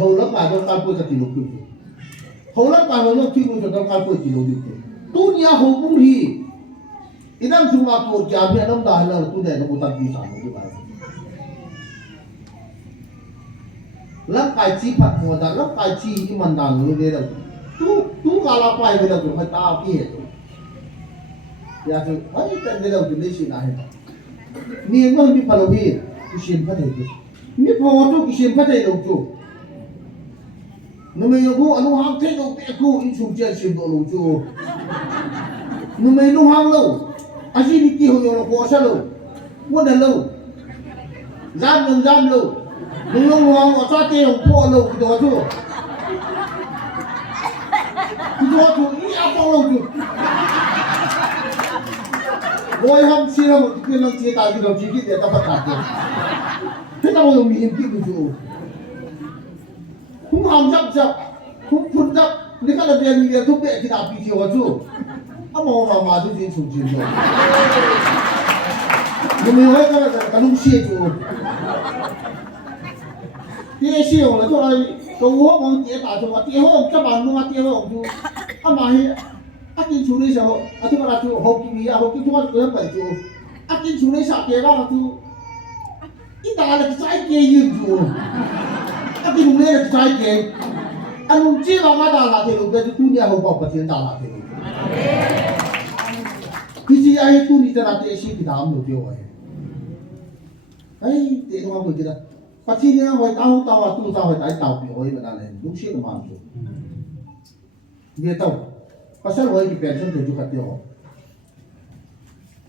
hậu lấp cả cho cao cho tiền lục hậu lấp cả hồng cho thiên người cho cao tiền lục tu nhà hồng cũng hi idam cuma tu jabi adam dah lah tu dah nak buat di sana tu baru lắc cái chi phật phù đã lắc cái chi iman đàn người về đâu tu tu cả là phải về đâu phải ta kia ya tu ai tan de lo tu le si na he mi ngo mi pa lo hi ku sim pa thei tu mi pho tu ku sim pa thei lo tu no me yo ku anu hang thei lo pe ku in chu che sim do lo tu no me no hang lo a si ni ki ho yo lo ko sa lo wo da lo giam lo no lo hang o sa te ho po lo ku do tu ku do tu i a po lo tu Loi ham sira mo ki lang chi ta ki lo chi ki de ta pa ta ke. Thế ta mo mi him ki bu ju. Khung ham jap khung phun jap ni ka la be mi de tu be ki da pi chi wa ju. A mo ma tu jin chu jin lo. Ni mi wai ka lu xie ju. Tie xie yo la to ai to wo mo tie ta ju wa tie ho ka ba nu ma tie ho ju. A ma hi akin chune sa ho atu mara tu ho ki mi ho ki tu ma ko pa tu akin chune sa ke ba tu i da la sai ke yu tu akin mu le sai ke anu ji ba ma da la te lu be tu ni ho ba pa tin da la te lu ki ji ai tu ni da la te shi ki da am lo pyo ai ai te no ma ko ki da pa chi ni ho ta wa tu ta ho ta ta pyo ai ba da le lu shi ka ma tu ni tao pasal woi ki pension tu juga tio.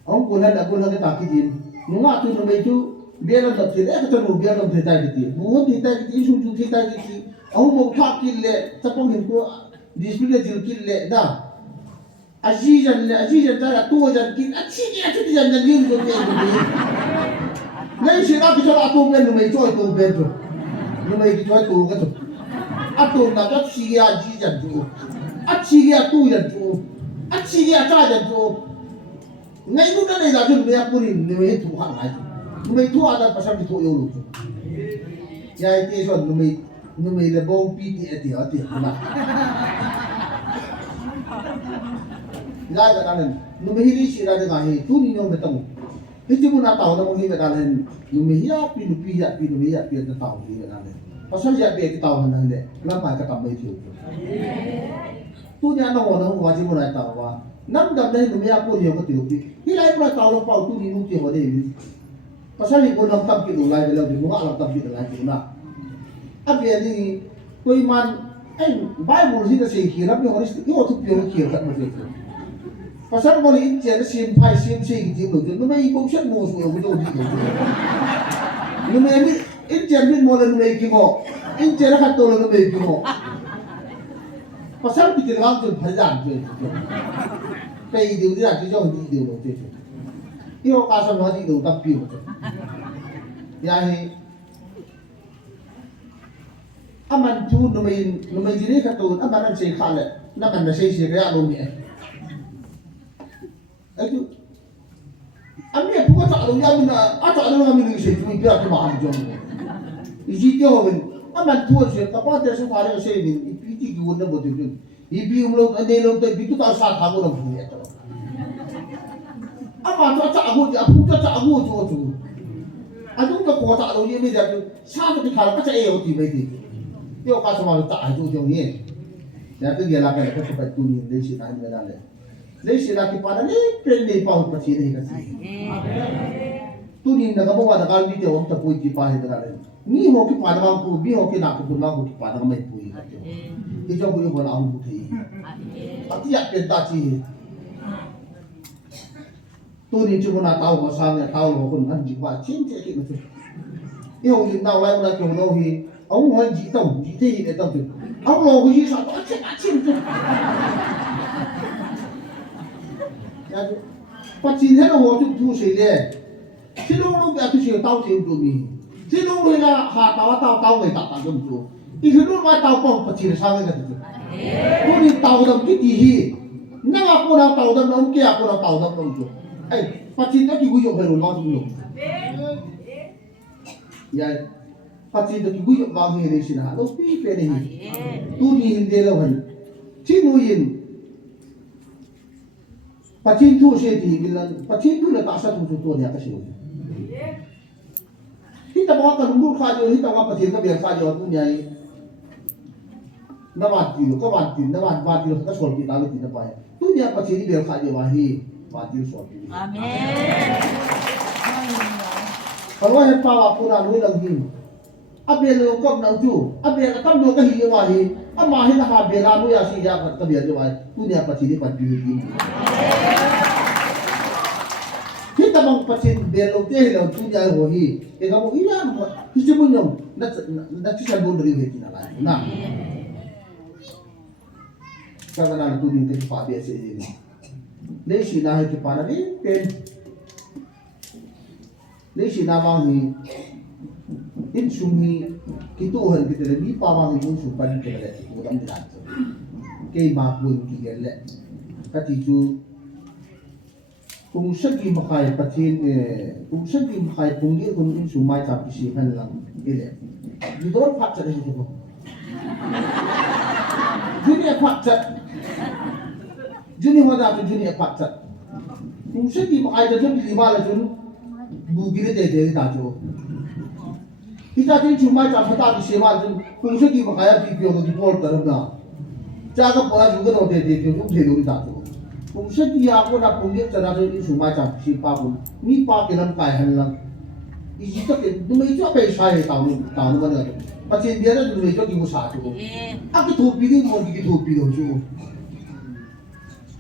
Ông bulan cái taki din. Nunga tu no meju biar lam tak sile ka tu biar lam theta kiti. Mu theta kiti su ju theta kiti. Ông mo thak kille sapong hin ko display jil kille da. Azijan ta la tu jan kin achi ki achi jan jan yin ko te ko. Nei sira ki chora tu ben no meju tu ben tu. No meju tu ka tu. Atu na ka chi ya ji jan tu. Achi ya tu ya tu achi ya ta ya tu ngai nu na nei la tu me apuri ne me tu ha ngai nu me tu ada pasal di tu yo lu tu ya ite so nu me le bon pi ti ati na la ga na nu me hi si ra de ga he tu ni no me tang he ti mu na ta na mo hi ga na nu me ya pi nu me ya pi ta ta hi ga na pasal ya pi ta ta na le la pa ka ta me ti tu nya no no wa ji mo na ta wa nam dam dai nu me ya ko yo ko ti pi hi lai pra ta lo pa tu ni nu ti ho de pasal ni ko nam tam ki lo lai de lo di mu ga tam ki de lai ki na a be ni ko man ai bible hi da se ki ra bi ho ri yo tu pi ho ki ra ma te pasal mo ni je na sim pai sim se ki ti lo de nu me i ko shat mo su yo ko do di nu me mi in je mi mo le nu me ki mo in je ra ka to lo nu me ki mo pasal kita orang tu berjalan je, kaya dia dia tu jauh dia loh tu, iyo kasar lagi tu tapi tu, ya ni, aman tu numai jadi kata tu, aman nak saya kalah, nak anda saya kaya loh ni, itu, ami aku tak tahu ya mana, tak tahu kami ni saya cuma kira tu mahal jom, isi dia orang, aman tu saya, apa dia sekarang saya ni. Ti ki wona botu tu ibi umlo ane lo te bitu ta sa tha ko na bu ya to ama to ta agu ja pu ta agu jo tu adu ka ko ta lo ye me ja tu sa to ki khala ka cha e o ti me ti yo ka so ma ta a jo jo ni ya tu ya la ka ka pa tu ni le shi ta ni la le shi la ki pa na le pen le pa pa chi ni ka si tu ni na ka ba da ka bi te o ta pu ki pa he da le ni ho ki pa da ko bi ho ki na ko na ko ki pa da me pu cái cho tôi còn ông thì cái nhận tiền ta chỉ tôi đi chưa có tao mà sao nhà tao mà còn ăn chỉ qua chín triệu cái mà yêu thì tao lại là kiểu đâu thì ông nói gì tổng gì thế để tao chừng ông lo cái gì sao đó chết chín chứ phát triển hết rồi chúng thu xí đấy chứ lúc lúc bây giờ tôi tao chịu tụi mình chứ lúc bây giờ hạ tao người tao trong chùa itu dulu mah tahu pun pecil sangat kan itu. Kau ni tahu dalam kitihi, nang aku nak tahu dalam orang kia aku nak tahu dalam orang tu. Pecil tu kiguyuk baru langsung dulu. Ya, pecil tu kiguyuk bang ni sini, lalu pi ni. Tu ni hindi lawan. Cimuin. Pecil tu saya bilang, pecil tu nak asal tu ni atas ni. Kita bawa kan dulu kajo, kita bawa pecil tu biar kajo tu ni. Nawan tilo ka wan tin nawan ba tilo ka sol kita lu tin pa tu dia pa chini bel kha je wa hi Mati suatu. Amin. Kalau yang pawa pura lui lagi, abel lo kau nak ju, abel kam lo kahi wahi, amahi nak abel anu ya si ya kat biar wahi, tu ni apa sini pati ni. Kita bang pati belo teh lo tu dia wahi, kamu iya, kita punya, nak kita boleh beri kita lah, nah. Karena tu ni kita pakai sini. Lesi na hai kepala ni pen. Lesi na bang ni insumi kituhan kita ni pawang ni supan kita le mudah mudahan. Kay mapun kita le. Kati tu kung segi makai patin kung segi makai punggil kung insumai tapi sihan lang ile. Di doon pat sa dito ko. Dunia pat sa Juni hoda tu juni apat cat. Mungkin di makai tu juni lima lah juni bugi ni deh tajo. Kita tu cuma cakap tak di sewa juni. Mungkin di makai di pion di port dalam dah. Jaga pola juga tu deh tu deh tajo. Mungkin di aku nak punggil cara tu cuma cakap siapa pun. Ni pak dalam kai hendak. Isi tu dulu itu apa saya tahu mana tu. Pasien dia tu dulu itu di musa tu. Aku tu pilih mau di tu pilih tu.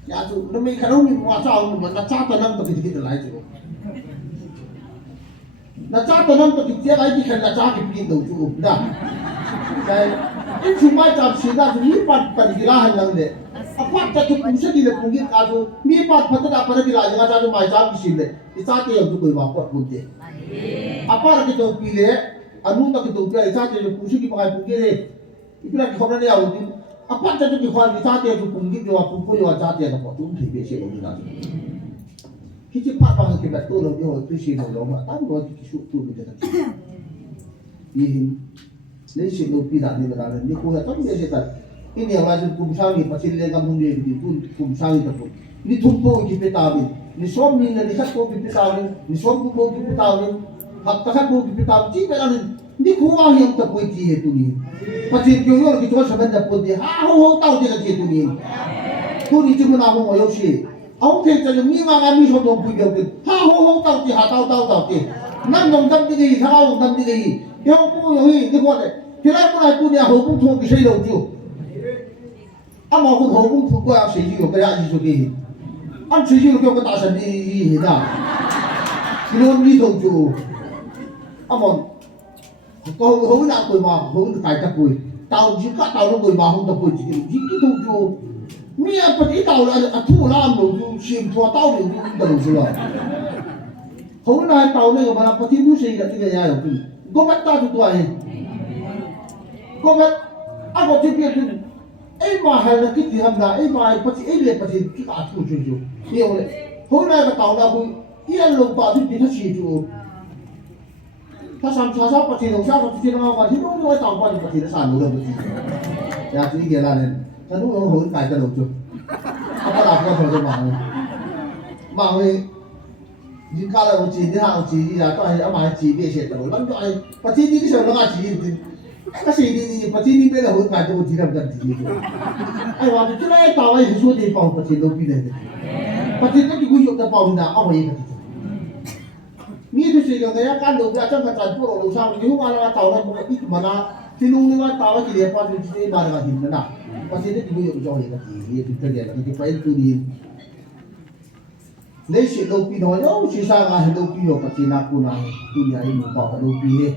Ya tu, demi kalau ni muasa orang nak cakap tanam tu kita lagi tu. Nak cakap tanam tu kita lagi kan nak cakap pilih tu, dah. Saya ini cuma cakap sila tu ni pat gila hendak le. Apa tak tu mungkin dia mungkin kado ni pat tak apa gila jangan cakap mai cakap sila. Isati yang tu kau bawa pun dia. Apa lagi tu pilih? Anu tak tu pilih isati yang mungkin kita pakai pilih. Itu lagi kau ni awak apa jadi dikhuan kita dia tu punggit jawab pungku jawab jati ada potong tiga sih orang ni. Kita pak kita tu orang jawab tu sih orang tak tahu kita suatu kita tak. Ini sih lo pilih ni berada ni kau tak biasa tak. Ini yang macam kumsali pasal lengkap punya itu kumsali tu. Ni tumpu kita tahu. Ni suami ni lihat kau kita tahu. Ni suami kau kita tahu. Hak tak kau kita tahu. Cuma ni kuah yang tak boleh dia tu ni. Pasien kau yang kita sampai dapat dia, hau tahu dia tu ni. Tu ni cuma nama orang Yosi. Aku kerja ni memang kami sudah punya tu. Hau tahu dia, tahu dia. Nam dong tam dia, hau tam dia. Yang pun yang ini dia buat. Kita pun ada tu dia hau pun tu kita hidup tu. Ama pun hau pun tu kau yang sih juga kaya itu dia. An sih juga kau kata sendiri dah. Kita ni tu. Ama kau nak kau mah, kau tu kaya tak kau. Tahu jika tahu nak kau mah, kau tak kau jadi. Jadi tu tu, ni apa ni tahu lah, tu lah tu sim tua tahu dia tu dah tu lah. Kau nak tahu ni mana pasti tu sih kat dia ya tu. Kau tak tahu tu aje. Kau tak, aku cakap tu, mahal nak kita hamda, pasti kita aku tu. Ni oleh, kau nak tahu lah kau, ia lupa tu dia sih tu. 他上他上不听懂，下不听懂话，听懂我当官就不听，啥路都不听。呀，自己给那人，他弄用好改个路就，他不打个头就忙了，忙了，你看了我自己行自己啊，当然要买自己些的路，那就不听你的时候那自己，那谁的不听你别的好改就我听了不自己。哎，我就来打完就说的帮不听都比来的，不听那就会有的帮的，啊我也不听。 ni tu sih yang kan do biasa kan transport orang usang di rumah lah tahu lah bukan itu mana sinung ni mana tahu lagi dia pas di sini mana lagi mana pas ini tu yo jauh lagi dia kita dia lagi file tu di ni si lopi no yo si sangat lopi yo pasti nak pun nak dunia ini muka lopi ni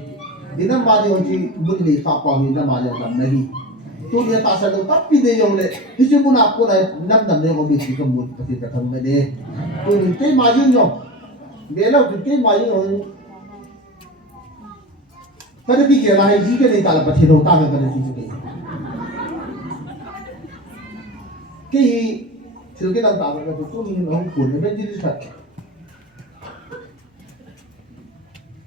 di nama dia si bunyi kapal ni nama dia kan lagi tu dia tak sadar tapi dia yang le itu pun aku nak nam dia mau bisi kembali pasti datang dia tu ni tu maju yo dia lah tu maju orang pada fikir lah jika ni tak dapat hidup tak akan ada siapa kini silke tak tahu kan tu ni orang pun ada jenis kat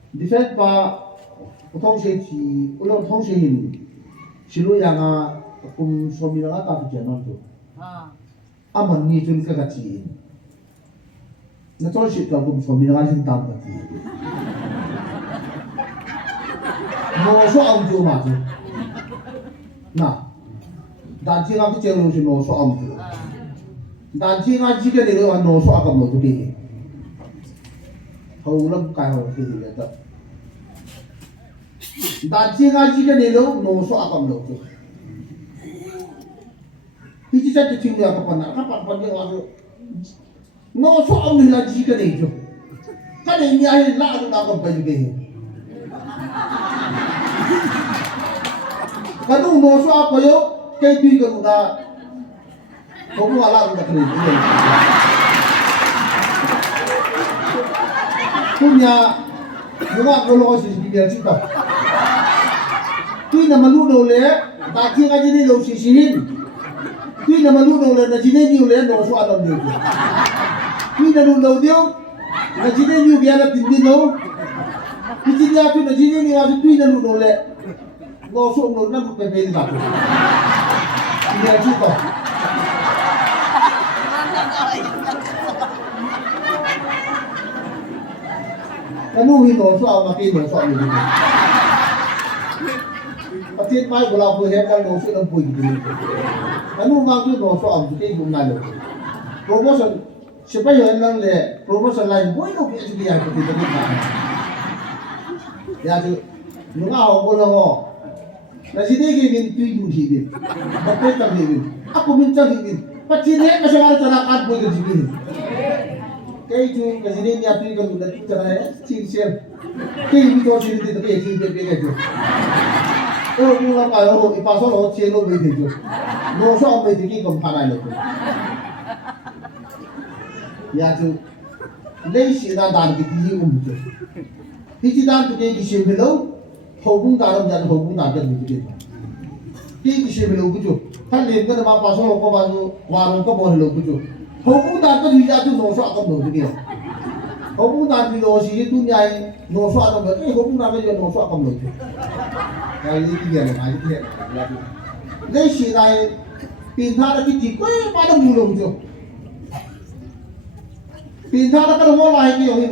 di saat potong sesi ulang potong sesi ini silu yang aku suami orang tak berjalan tu aman ni tu kekacil na to shi ka bum so mi na sin tam ka ti no so am ju ma ju na dan ji ga ke je lo shi no so am ju đàn chi ngay chi cái này nó nổ xoa cầm nổ tụi hầu lâm cài hầu thì là tập đàn chi ngay chi cái này nó nổ xoa cầm nổ tụi thì chỉ chắc chừng là các bạn cái là nổ xoa ông là chi cái này chứ cái này nhà hay lạ nó nào còn phải gì cái lúc nổ xoa có yếu cái tuy cái là không có làm được cái gì punya bunga kalau sih biar cinta tuy nama lu dole tak kira aja ni lu sisihin tuy nama lu dole na jine ni ule no so adam ni tuy na lu dia na jine ni biar la tindin no tuy dia tu na jine ni wa tuy na lu dole no so no na lu pe pe da biar cinta cái nuôi nó sao mà tin nó sao như thế cái thiên mai củaเราคือ hết đang nó sẽ đông bùi gì cái nuôi mang cái nó sao như thế cũng này rồi promotion sẽ bây giờ năng lệ promotion lại mỗi lúc cái gì à cái gì đó ya chứ nó ngào của nó là gì đấy cái mình tùy đủ gì đấy mà cái tâm gì aku minta gì bắt chi hết mà sao mà nó cắt bùi cái gì cái chú cái gì đấy nhà tôi cần được cho này xin xem cái gì tôi xin thì cái gì cái chú cũng là cái hồ ipa số nó chia nó về thì chú nó số về thì cái cầm phá này được nhà chú lấy sĩ đàn đàn cái gì cũng được khi chỉ đàn cái gì về lâu hậu cung đàn ông hậu cung đàn cái gì cái gì về lâu cái chú thay liền cái mà pa số có bao nhiêu hoàn có bao nhiêu cái chú hậu cung đàn cái gì ra chú nó số không được cái hậu cung đàn thì nó chỉ tu nhai nó số không được cái hậu cung đàn cái gì nó số không được cái gì cái này cái này lấy sĩ này pin tha cái gì quay ba nó mù lồng chú pin tha cái nó lại cái gì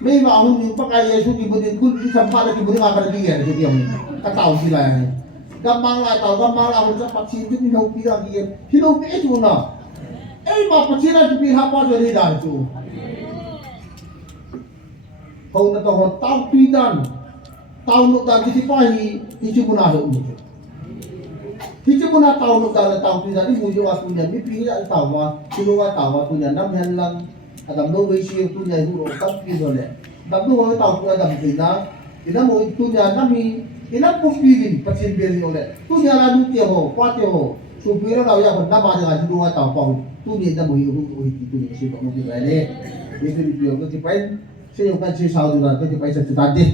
mấy mà ông những bác ai số kịp đến cứ đi thăm cái bữa nào cái gì cái gì cái tàu gì này gampang lah tàu gampang lah untuk vaksin itu minum pira dia minum itu na mà vaksin itu pihak apa jadi dah itu kau nak tahu tahu pidan tahu nak tahu di sipahi itu pun ada umur itu pun ada tahu nak tahu pidan ini mujur waktunya ni pihak tahu mah keluar tahu waktunya 6 bulan lang adam do wisi waktunya huru tak pidan tapi kalau tahu pun ada pidan ina mo waktunya kami ina pun pilih pasien beli oleh tu ni ada duit ho kuat ho supayaเราอยากคนน้ำมาจากที่ดูว่าต่อปองตู้นี้จะมีอยู่ที่ตู้นี้สิบกว่าปีเลยนี่ที่เป็นเรื่องก็จะไปเชื่อมกันเชื่อสาวดูนะก็จะไปสักจุดนั้นดิ